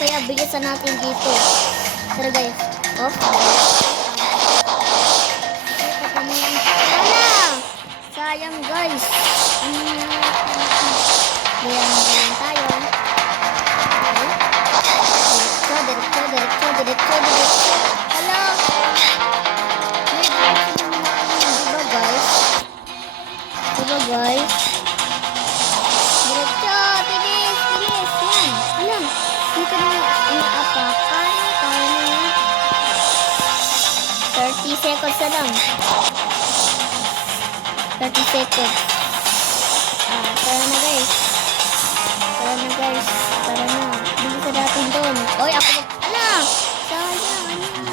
Kaya bilisan natin dito? Tara guys. Oh. Wala! Sayang guys. Ganyan ganyan tayo. Seconds na lang. 30 seconds. Ah, tara na guys. Tara na guys. Tara na. Bilisan natin doon. Oy, ako mag... Ala! Sayang, ano?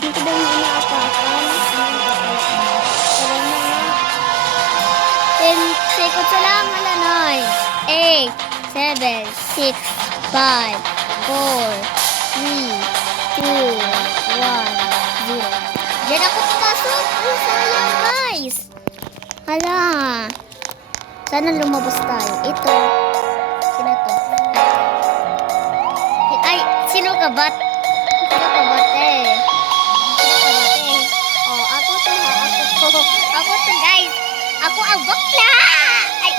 Dito daw yung inaapakan. Tara na nga. 10 seconds na lang. Ala, 9, 8, 7, 6, 5, 4, 3, 2, 1, 0. Diyan ako papasok. Oh, sayang, guys. Hala. Sana lumabas tayo. Ito. Sino to? Ay, sino ka bat? Sino ka bat eh? Sino ka bat eh? Oh, ako to ha. Ako to. Ako to guys. Ako ang bakla! Ay,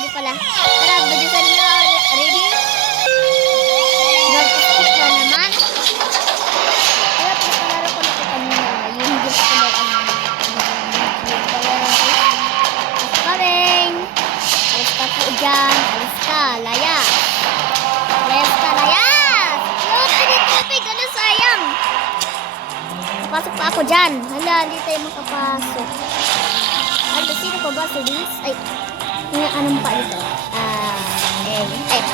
hindi pala. Tara, bilisan nyo. Dyan. Alis ka. Layas. Layas ka. Layas! Oh, pinitipig. Ano sayang? Pasok pa ako dyan. Hala, hindi tayo makapasok. Ano, sino pa ba? Si Liz? Ay, may anong pa ito? Ah, eh, eh,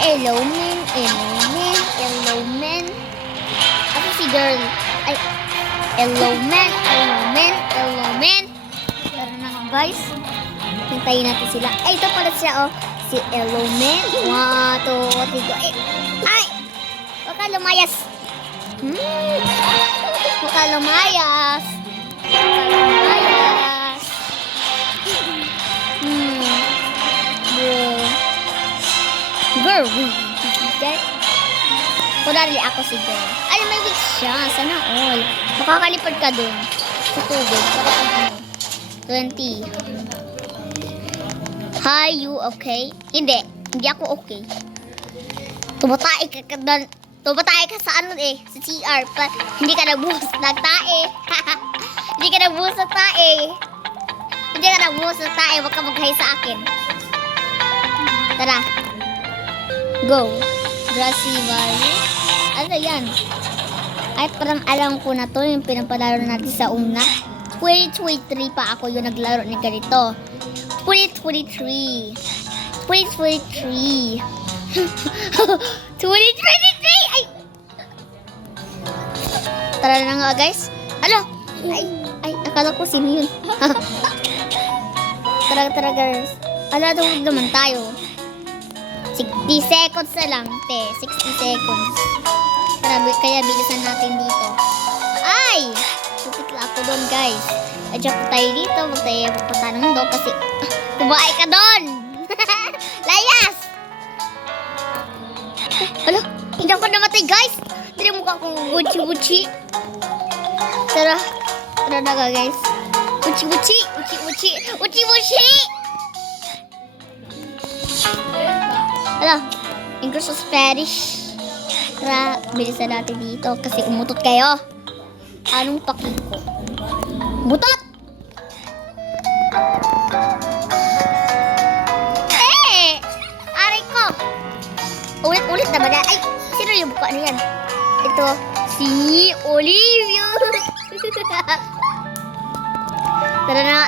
hello men, hello men, hello men. Ako si girl. Ay, hello men, hello men, hello men. Tara na nga guys. Hintayin natin sila. Ay, ito pala siya oh. Si hello men. One, two, three, go. Ay, ay! Lumayas. Hmm. Huwag lumayas. Huwag lumayas. Hmm. Girl. Girl. Kunwari ako si girl. Ay, may wig siya. Sana all. Makakalipad ka dun. Sa tubig. Para ano. 20. Hi, you okay? Hindi. Hindi ako okay. Tumatay ka ka doon. Tumatay ka sa ano eh. Sa CR. Pa, hindi ka nagbuhos ng tae. hindi ka nagbuhos ng tae. Hindi ka nagbuhos ng tae. Huwag ka mag-hi sa akin. Tara. Go. Grassy Valley. Ano yan? Ay, parang alam ko na to yung pinapalaro natin sa una. 2023 pa ako yung naglaro ni ganito. 2023. 2023. 2023! Ay! Tara na nga guys. Ano? Ay, ay, akala ko sino yun. tara, tara guys. Ala, tawag naman tayo. 60 seconds na lang, te. 60 seconds. Tara, bi- kaya bilisan natin dito. Ay! Lang ako doon, guys. Adjust po tayo dito. Huwag tayo papatanong doon kasi kumain ka doon! Layas! Alo, hindi ako namatay, guys. Hindi mukha kong gucci-gucci. Tara. Tara na ka, guys. Uchi-uchi! Uchi-uchi! Uchi-uchi! Alo, English sa Spanish. Tara, bilisan natin dito kasi umutot kayo. Anong paki ko? Ulit-ulit naman yan. Ay! Sino yung buka na yan? Ito, si Olivia! Tara na,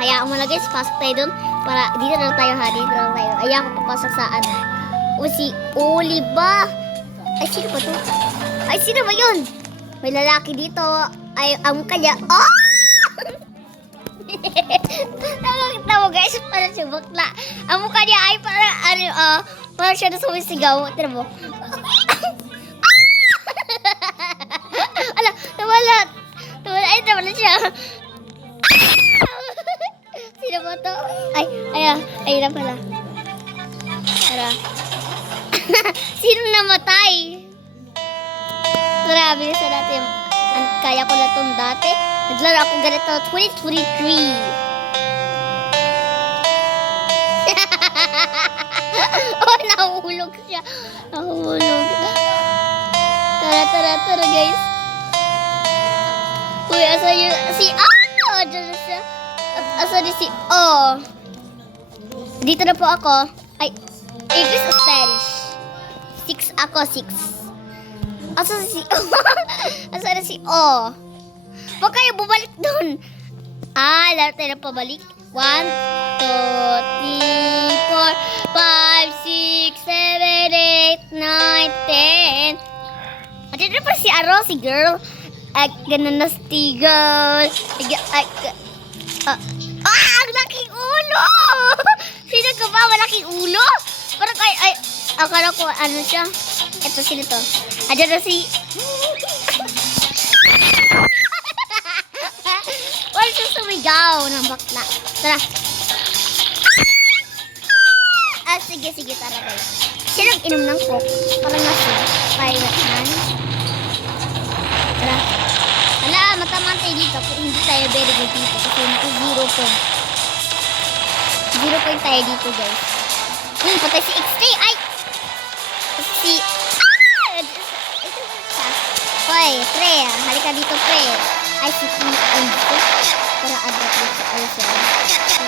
hayaan mo na guys, pasok tayo dun. Para, dito na tayo ha, dito na tayo. Ayaw ko papasok sa ano. O si Oliva! Ay, sino ba to? Ay, sino ba yun? May lalaki dito. Ay, ang kanya. Oh! Nakakita mo guys, parang siya bakla. Ang mukha niya ay parang, ano, ah, parang siya na sumisigaw. Tira mo. Ala, nawala. Nawala, ay, nawala siya. Sino ba to? Ay, ay, ay na pala. Tara. Sino namatay? Grabe sa dati. Kaya ko na itong dati. Naglaro ako ganito 2023. Oh, nahulog siya. Nahulog. Tara, tara, tara, guys. Uy, asa yung si Ah! Diyan na siya. At asa ni si Oh. Dito na po ako. Ay, English o Spanish? Six ako, six. Asa si O? asa na si O? Huwag kayo bumalik doon. Ah, lahat tayo na pabalik. One, pa si girl. Ay, ganun na si girl. Ay, ay, ah, ang laking ulo! Sino ka ba? Malaking ulo? Parang ay, ay, akala ko ano siya. Ito, sino to? Ayan na si... Wala siya sumigaw ng bakla. Tara. Ah, sige, sige, tara guys. Sino inom ng coke? Parang nasi. Pirate man. Tara. Matamaan tayo dito. Kung hindi tayo very good dito. Kasi naka zero point. Zero point tayo dito, guys. Hmm, patay si X3. Ay! Si... Ah! Hoy, pre. Halika dito, pre. Ay, si King Enzo. Para agad sa ano siya.